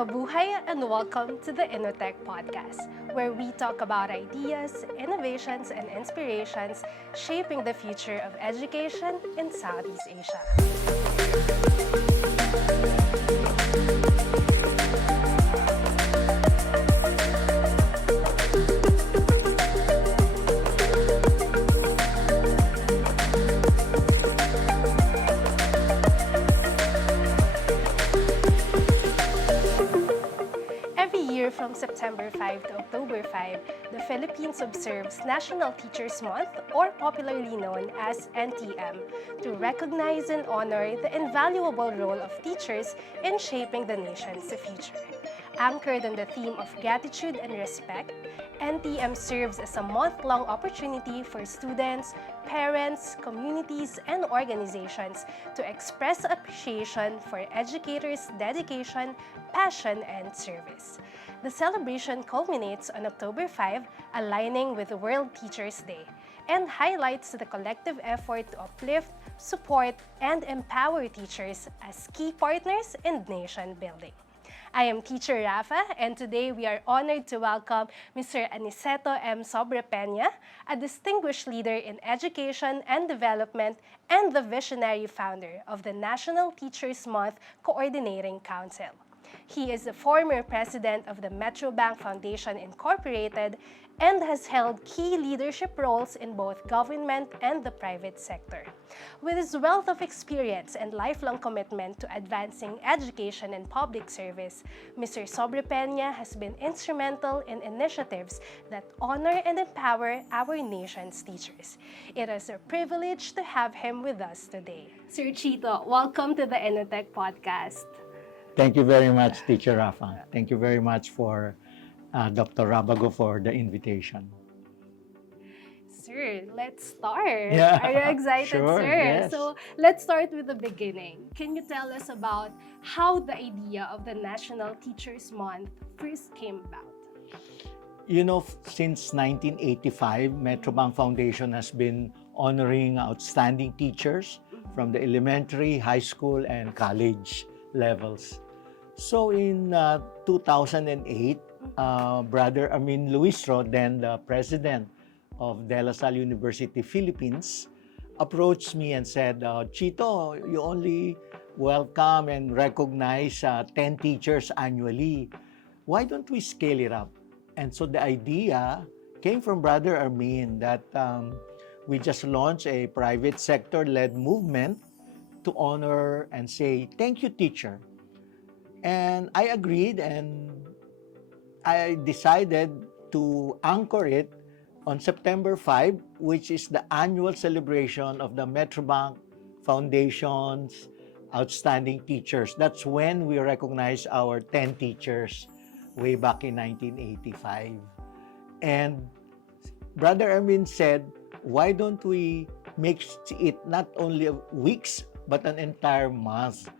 Mabuhay and welcome to the Innotech Podcast, where we talk about ideas, innovations, and inspirations shaping the future of education in Southeast Asia. Every year from September 5 to October 5, the Philippines observes National Teachers Month, or popularly known as NTM, to recognize and honor the invaluable role of teachers in shaping the nation's future. Anchored on the theme of gratitude and respect, NTM serves as a month-long opportunity for students, parents, communities, and organizations to express appreciation for educators' dedication, passion, and service. The celebration culminates on October 5, aligning with the World Teachers' Day, and highlights the collective effort to uplift, support, and empower teachers as key partners in nation building. I am Teacher Rafa, and today we are honored to welcome Mr. Aniceto M. Sobrepeña, a distinguished leader in education and development and the visionary founder of the National Teachers Month Coordinating Council. He is the former president of the Metrobank Foundation Incorporated and has held key leadership roles in both government and the private sector. With his wealth of experience and lifelong commitment to advancing education and public service, Mr. Sobrepeña has been instrumental in initiatives that honor and empower our nation's teachers. It is a privilege to have him with us today. Sir Chito, welcome to the Innotech Podcast. Thank you very much, Teacher Rafa. Thank you very much for Dr. Rabago for the invitation. Sir, let's start. Yeah, Are you excited, sure, sir? yes. So let's start with the beginning. Can you tell us about how the idea of the National Teachers Month first came about? You know, since 1985, Metrobank Foundation has been honoring outstanding teachers from the elementary, high school, and college levels. So in 2008, Brother Amin Luistro, then the president of De La Salle University, Philippines, approached me and said, Chito, you only welcome and recognize 10 teachers annually. Why don't we scale it up? And so the idea came from Brother Amin that we just launched a private sector-led movement to honor and say, thank you, teacher. And I agreed, and I decided to anchor it on September 5, which is the annual celebration of the Metrobank Foundation's outstanding teachers. That's when we recognize our 10 teachers way back in 1985. And Brother Ermin said, why don't we make it not only weeks, but an entire month?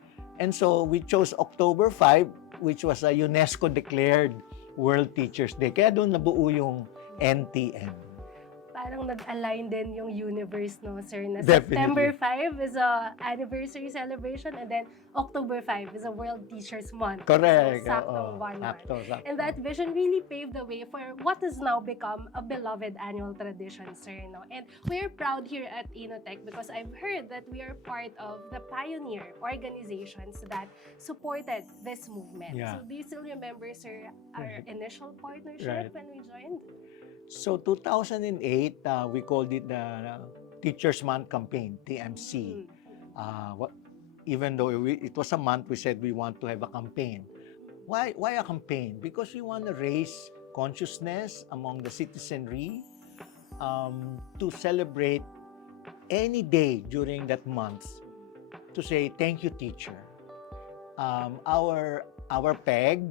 And so we chose October 5, which was a UNESCO-declared World Teachers Day. Kaya doon nabuo yung NTM. Parang nag-align din yung universe, no, sir? Na Definitely. September 5 is a anniversary celebration, and then October 5 is a World Teachers Month. Correct. So, saktong one month. Sakto. And that vision really paved the way for what has now become a beloved annual tradition, sir. No? And we're proud here at Innotech because I've heard that we are part of the pioneer organizations that supported this movement. Yeah. So do you still remember, sir, our initial partnership Right. when we joined? So 2008, we called it the Teachers Month Campaign, TMC. Even though it was a month, we said we want to have a campaign. Why a campaign? Because we want to raise consciousness among the citizenry to celebrate any day during that month to say, thank you, teacher. Our peg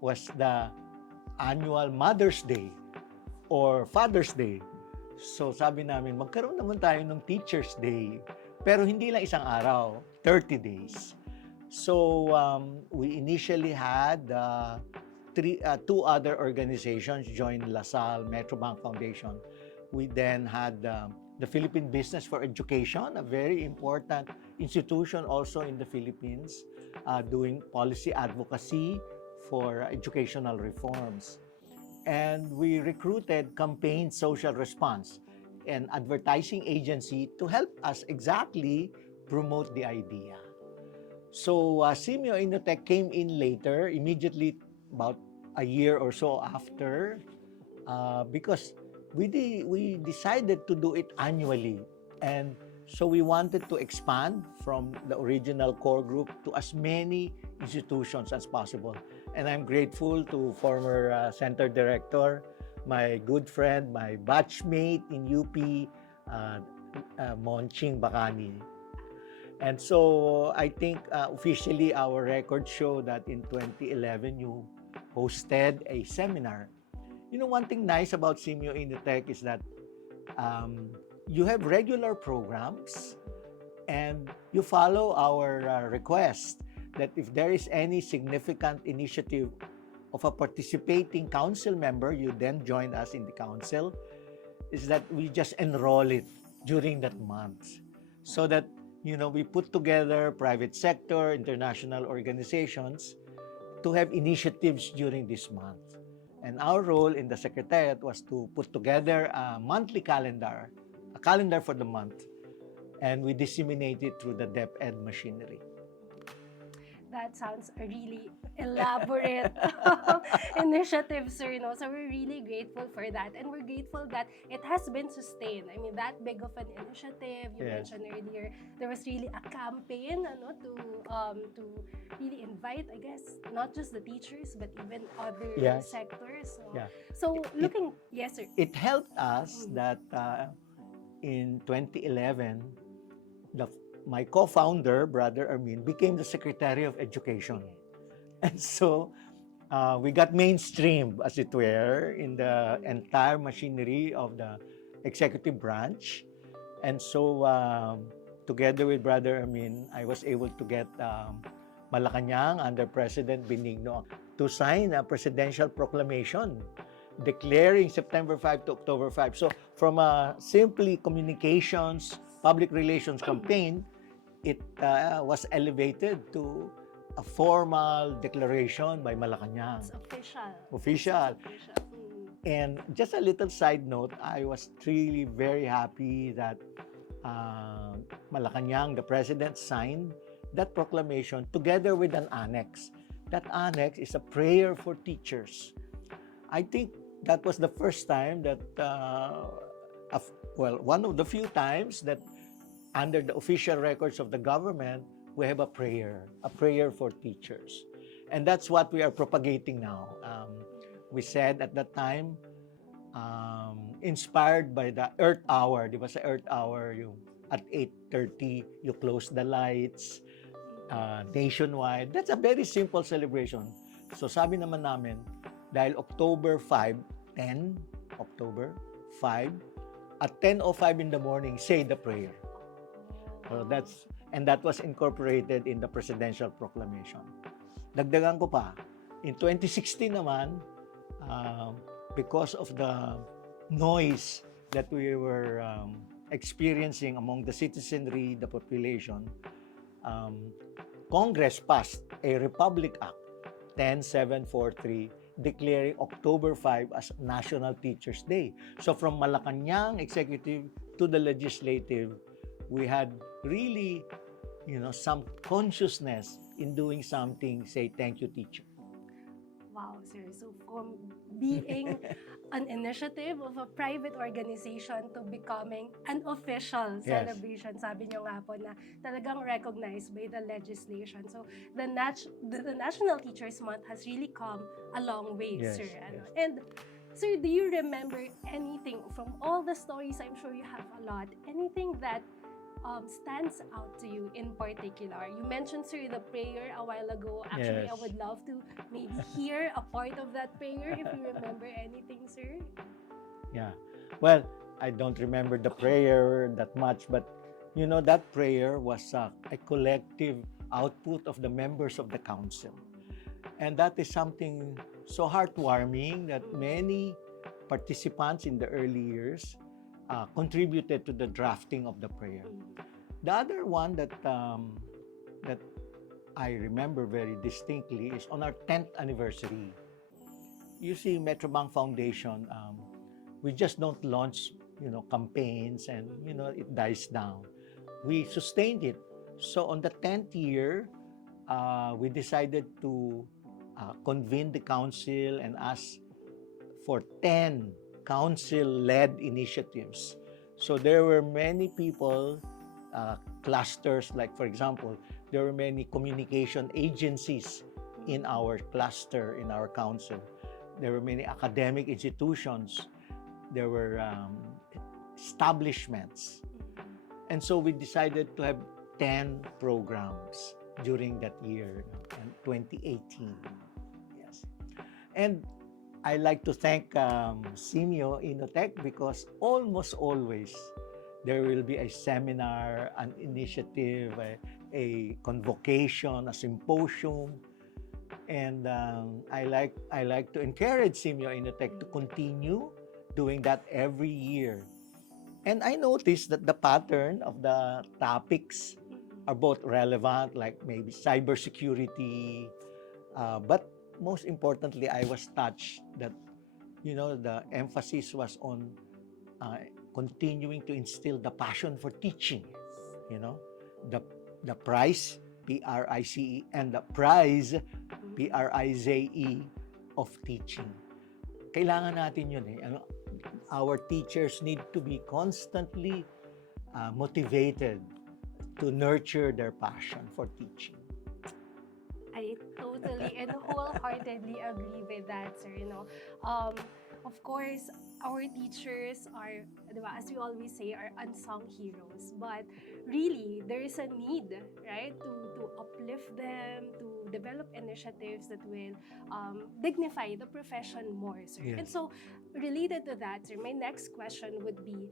was the annual Mother's Day or Father's Day. So sabi namin, magkaroon naman tayo ng Teacher's Day. Pero hindi lang isang araw, 30 days. So we initially had two other organizations join LaSalle Metrobank Foundation. We then had the Philippine Business for Education, a very important institution also in the Philippines, doing policy advocacy for educational reforms. And we recruited Campaign Social Response, an advertising agency, to help us exactly promote the idea. So Simeo Innotech came in later, immediately about a year or so after, because we decided to do it annually. And so we wanted to expand from the original core group to as many institutions as possible. And I'm grateful to former center director, my good friend, my batchmate in UP, Monching Bacani. And so I think officially our records show that in 2011 you hosted a seminar. You know, one thing nice about Simeo Innotech is that you have regular programs and you follow our request that if there is any significant initiative of a participating council member, you then join us in the council, is that we just enroll it during that month so that, you know, we put together private sector, international organizations to have initiatives during this month. And our role in the Secretariat was to put together a monthly calendar, a calendar for the month, and we disseminate it through the DepEd machinery. That sounds a really elaborate initiative, sir. No? So we're really grateful for that. And we're grateful that it has been sustained. I mean, that big of an initiative, you Yes. mentioned earlier, there was really a campaign to really invite, I guess, not just the teachers, but even other Yes. sectors. So, Yeah. so looking, yes, sir. It helped us that in 2011, my co-founder, Brother Armin, became the Secretary of Education. And so we got mainstreamed, as it were, in the entire machinery of the executive branch. And so together with Brother Armin, I was able to get Malacanang under President Benigno to sign a presidential proclamation declaring September 5 to October 5. So from a simply communications, public relations campaign, it was elevated to a formal declaration by Malacanang. It's official. Official. It's official. And just a little side note, I was really very happy that Malacanang, the president, signed that proclamation together with an annex. That annex is a prayer for teachers. I think that was the first time that, one of the few times that under the official records of the government, we have a prayer for teachers. And that's what we are propagating now. We said at that time, inspired by the Earth Hour, di ba sa Earth Hour, yung at 8:30, you close the lights, nationwide. That's a very simple celebration. So sabi naman namin, dahil October 5, October 5, at 10:05 in the morning, say the prayer. So that was incorporated in the presidential proclamation. Dagdagan ko pa, in 2016 naman, because of the noise that we were experiencing among the citizenry, the population, Congress passed a Republic Act 10743 declaring October 5 as National Teachers Day. So from Malacanang Executive to the Legislative, we had really, some consciousness in doing something, say, thank you, teacher. Wow, sir. So from being an initiative of a private organization to becoming an official Yes. celebration, sabi niyo nga po na talagang recognized by the legislation. So the National Teachers Month has really come a long way, Yes, sir. yes. And sir, do you remember anything from all the stories? I'm sure you have a lot. Anything that stands out to you in particular? You mentioned, sir, the prayer a while ago. Actually, I Yes. would love to maybe hear a part of that prayer if you remember anything, sir. Yeah. Well, I don't remember the prayer that much, but that prayer was a collective output of the members of the council. And that is something so heartwarming that many participants in the early years contributed to the drafting of the prayer. The other one that I remember very distinctly is on our 10th anniversary. You see, Metrobank Foundation, we just don't launch, campaigns and, it dies down. We sustained it. So on the 10th year, we decided to convene the council and ask for 10 council-led initiatives. So there were many people, clusters, like for example, there were many communication agencies in our cluster, in our council. There were many academic institutions. There were establishments. And so we decided to have 10 programs during that year, in 2018. Yes. And I like to thank Simio Inotech because almost always there will be a seminar, an initiative, a convocation, a symposium. And I like to encourage Simio Inotech to continue doing that every year. And I noticed that the pattern of the topics are both relevant, like maybe cybersecurity, but most importantly, I was touched that, the emphasis was on continuing to instill the passion for teaching, the prize, P-R-I-C-E, and the prize, P-R-I-Z-E, of teaching. Kailangan natin yun eh. Our teachers need to be constantly motivated to nurture their passion for teaching. I totally and wholeheartedly agree with that, sir. Of course, our teachers are, as we always say, are unsung heroes. But really, there is a need, right, to uplift them, to develop initiatives that will dignify the profession more, sir. Yes. And so, related to that, sir, my next question would be,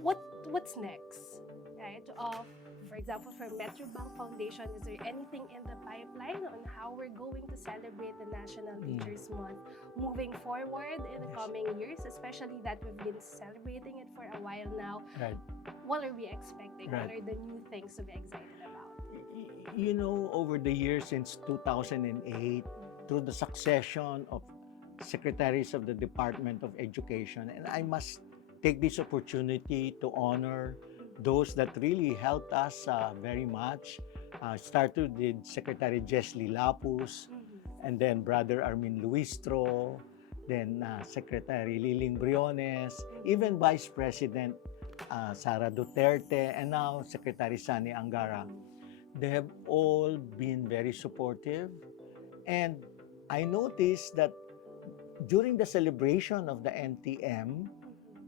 what's next, right? For example, for Metrobank Foundation, is there anything in the pipeline on how we're going to celebrate the National Teachers Month moving forward in the coming years, especially that we've been celebrating it for a while now? Right. What are we expecting? Right. What are the new things to be excited about? Over the years since 2008, through the succession of secretaries of the Department of Education, and I must take this opportunity to honor those that really helped us very much. Started with Secretary Jesly Lapus, and then Brother Armin Luistro, then Secretary Liling Briones, even Vice President Sara Duterte, and now Secretary Sani Angara. They have all been very supportive. And I noticed that during the celebration of the NTM,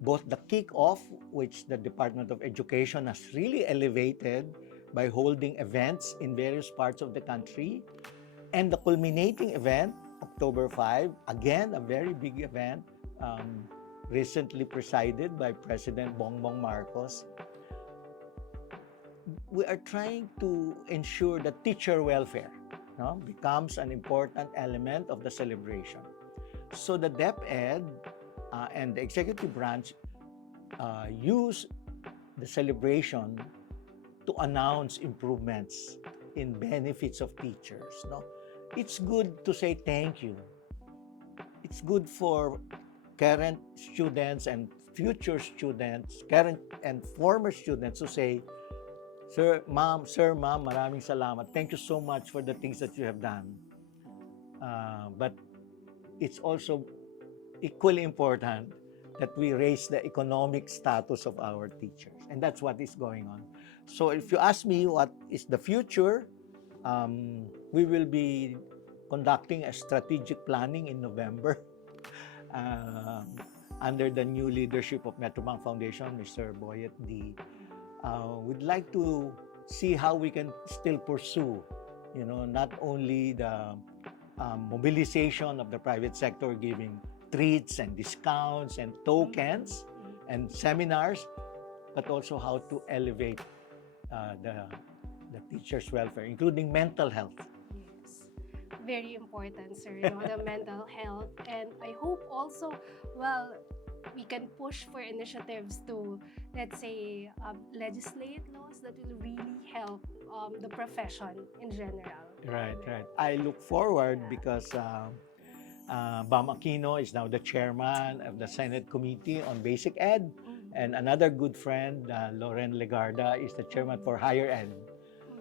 both the kick-off, which the Department of Education has really elevated by holding events in various parts of the country, and the culminating event, October 5, again, a very big event, recently presided by President Bongbong Marcos. We are trying to ensure that teacher welfare becomes an important element of the celebration. So the DepEd and the executive branch use the celebration to announce improvements in benefits of teachers. It's good to say thank you. It's good for current students and future students, current and former students to say, Sir, Ma'am, maraming salamat. Thank you so much for the things that you have done. But it's also equally important that we raise the economic status of our teachers. And that's what is going on. So if you ask me what is the future, we will be conducting a strategic planning in November under the new leadership of Metrobank Foundation, Mr. Boyet D. We'd like to see how we can still pursue, not only the mobilization of the private sector giving treats and discounts and tokens and seminars, but also how to elevate the teachers' welfare, including mental health. Yes, very important, sir, the mental health. And I hope also, we can push for initiatives to, let's say, legislate laws that will really help the profession in general. Right, right. I look forward because Bam Aquino is now the chairman of the Senate Committee on Basic Ed, and another good friend, Loren Legarda, is the chairman for Higher Ed.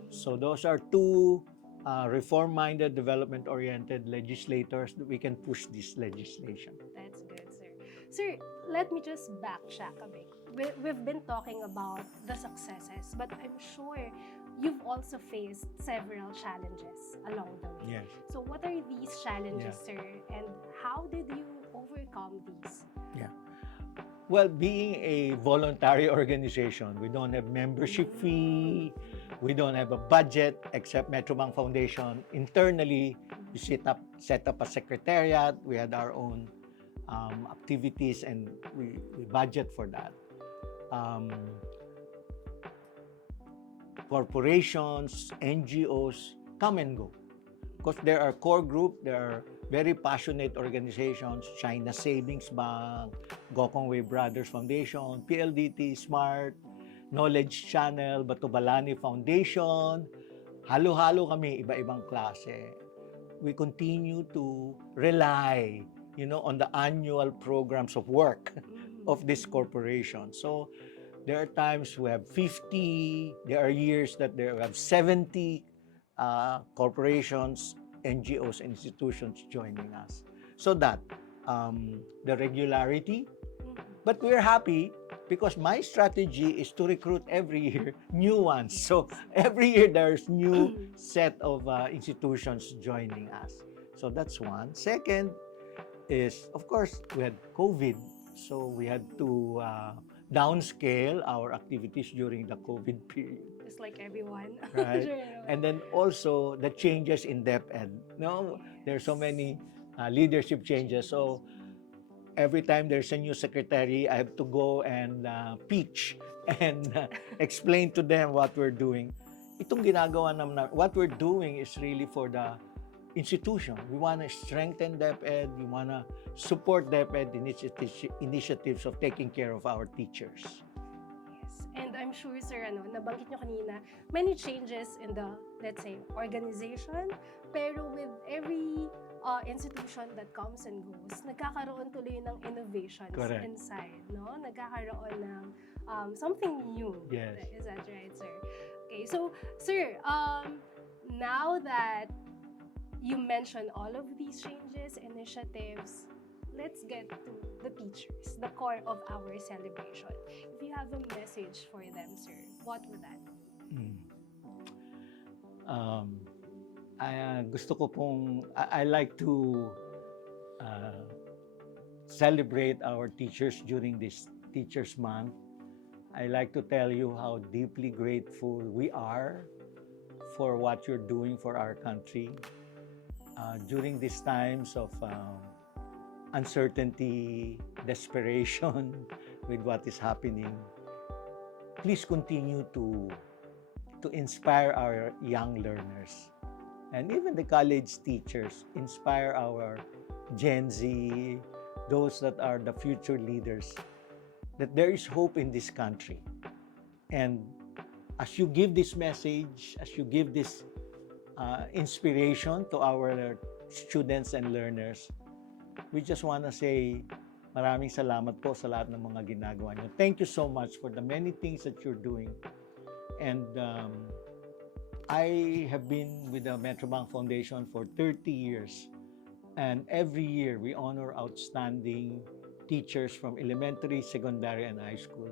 So those are two reform-minded, development-oriented legislators that we can push this legislation. That's good, sir. Sir, let me just backtrack a bit. We've been talking about the successes, but I'm sure you've also faced several challenges along the way. Yes. So what are these challenges, sir, and how did you overcome these? Well, being a voluntary organization, we don't have membership fee, we don't have a budget except Metrobank Foundation. Internally, we set up a secretariat, we had our own activities, and we budget for that. Corporations, NGOs come and go. Because there are core group, there are very passionate organizations, China Savings Bank, Gokong Wei Brothers Foundation, PLDT, SMART, Knowledge Channel, Batubalani Foundation. Halo-halo kami, iba-ibang klase. We continue to rely, on the annual programs of work of this corporation. So there are times we have 50, there are years that we have 70 corporations, NGOs, institutions joining us. So that the regularity, but we're happy because my strategy is to recruit every year new ones. So every year there's new set of institutions joining us. So that's one. Second is, of course, we had COVID. So we had to downscale our activities during the COVID period. Just like everyone. Right. Sure. And then also the changes in DepEd. There's so many leadership changes. So every time there's a new secretary, I have to go and pitch and explain to them what we're doing. Itong ginagawa naman, what we're doing is really for the institution. We want to strengthen DepEd. We want to support DepEd initiatives of taking care of our teachers. Yes. And I'm sure, sir, nabanggit nyo kanina, many changes in the, let's say, organization. Pero with every institution that comes and goes, nagkakaroon tuloy ng innovations Correct. inside, no? Nagkakaroon ng something new. Yes. Is that right, sir? Okay, so, sir, now that you mentioned all of these changes, initiatives, let's get to the teachers, the core of our celebration. If you have a message for them, sir, what would that be? Gusto ko pong, I like to celebrate our teachers during this Teachers Month. I like to tell you how deeply grateful we are for what you're doing for our country. During these times of uncertainty, desperation with what is happening, please continue to inspire our young learners. And even the college teachers, inspire our Gen Z, those that are the future leaders, that there is hope in this country. And as you give this message, as you give this inspiration to our students and learners, we just want to say maraming salamat po sa lahat ng mga ginagawa niyo. Thank you so much for the many things that you're doing. And I have been with the Metrobank Foundation for 30 years. And every year we honor outstanding teachers from elementary, secondary, and high school.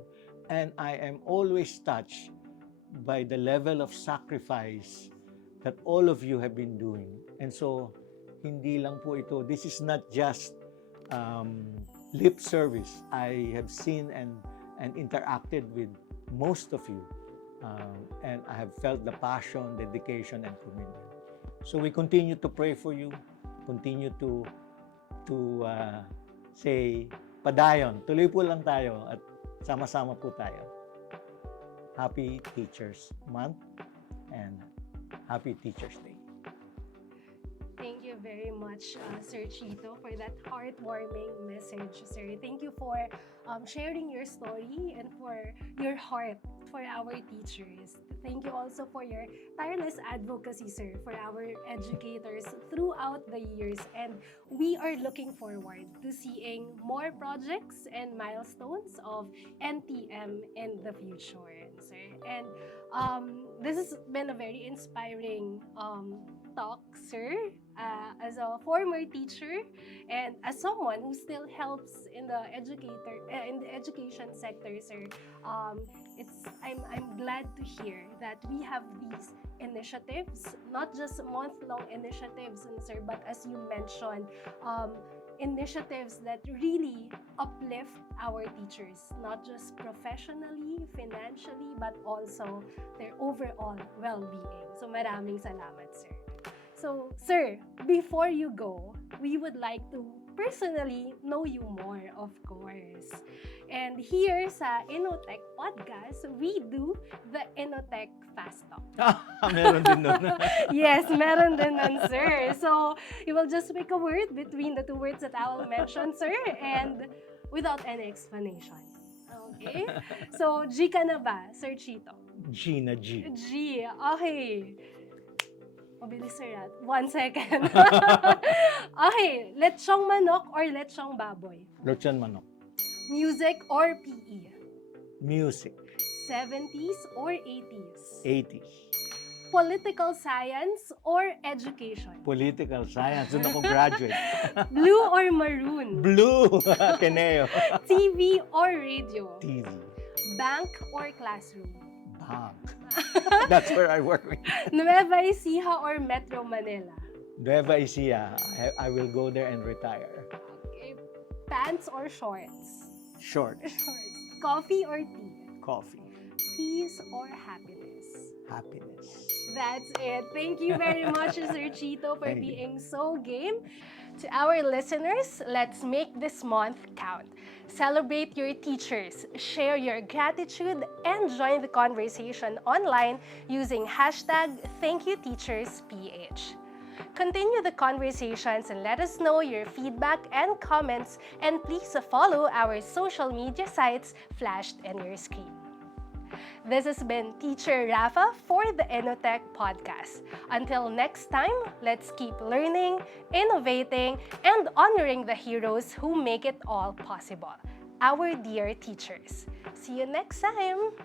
And I am always touched by the level of sacrifice that all of you have been doing. And so, hindi lang po ito, this is not just lip service. I have seen and interacted with most of you. And I have felt the passion, dedication, and commitment. So we continue to pray for you, continue to say, padayon, tuloy po lang tayo at sama-sama po tayo. Happy Teachers Month and Happy Teachers Day. Thank you you very much, Sir Chito, for that heartwarming message, sir. Thank you for sharing your story and for your heart for our teachers. Thank you also for your tireless advocacy, sir, for our educators throughout the years. And we are looking forward to seeing more projects and milestones of NTM in the future, sir. And this has been a very inspiring talk, sir. As a former teacher and as someone who still helps in the education sector, sir, I'm glad to hear that we have these initiatives, not just month-long initiatives, sir, but as you mentioned, initiatives that really uplift our teachers, not just professionally, financially, but also their overall well-being. So maraming salamat, sir. So, sir, before you go, we would like to personally know you more, of course. And here sa Innotech Podcast, we do the Innotech Fast Talk. Meron din nun. Yes, meron din nun, sir. So, you will just pick a word between the two words that I will mention, sir, and without any explanation. Okay? So, G ka na ba, Sir Chito? G na G. G. Okay. Mabilis, sir. 1 second. Okay. Lechong manok or lechong baboy? Lechon manok. Music or PE? Music. 70s or 80s? 80s. Political science or education? Political science. Doon ako graduate. Blue or maroon? Blue. Ateneo. TV or radio? TV. Bank or classroom? Bank. That's where I work. Nueva Ecija or Metro Manila? Nueva Ecija. I will go there and retire. Okay. Pants or shorts? Short. Shorts. Coffee or tea? Coffee. Peace or happiness? Happiness. That's it. Thank you very much, Sir Chito, for Thank you. being so game. To our listeners, let's make this month count. Celebrate your teachers, share your gratitude, and join the conversation online using #ThankYouTeachersPH. Continue the conversations and let us know your feedback and comments, and please follow our social media sites flashed in your screen. This has been Teacher Rafa for the Innotech Podcast. Until next time, let's keep learning, innovating, and honoring the heroes who make it all possible, our dear teachers. See you next time!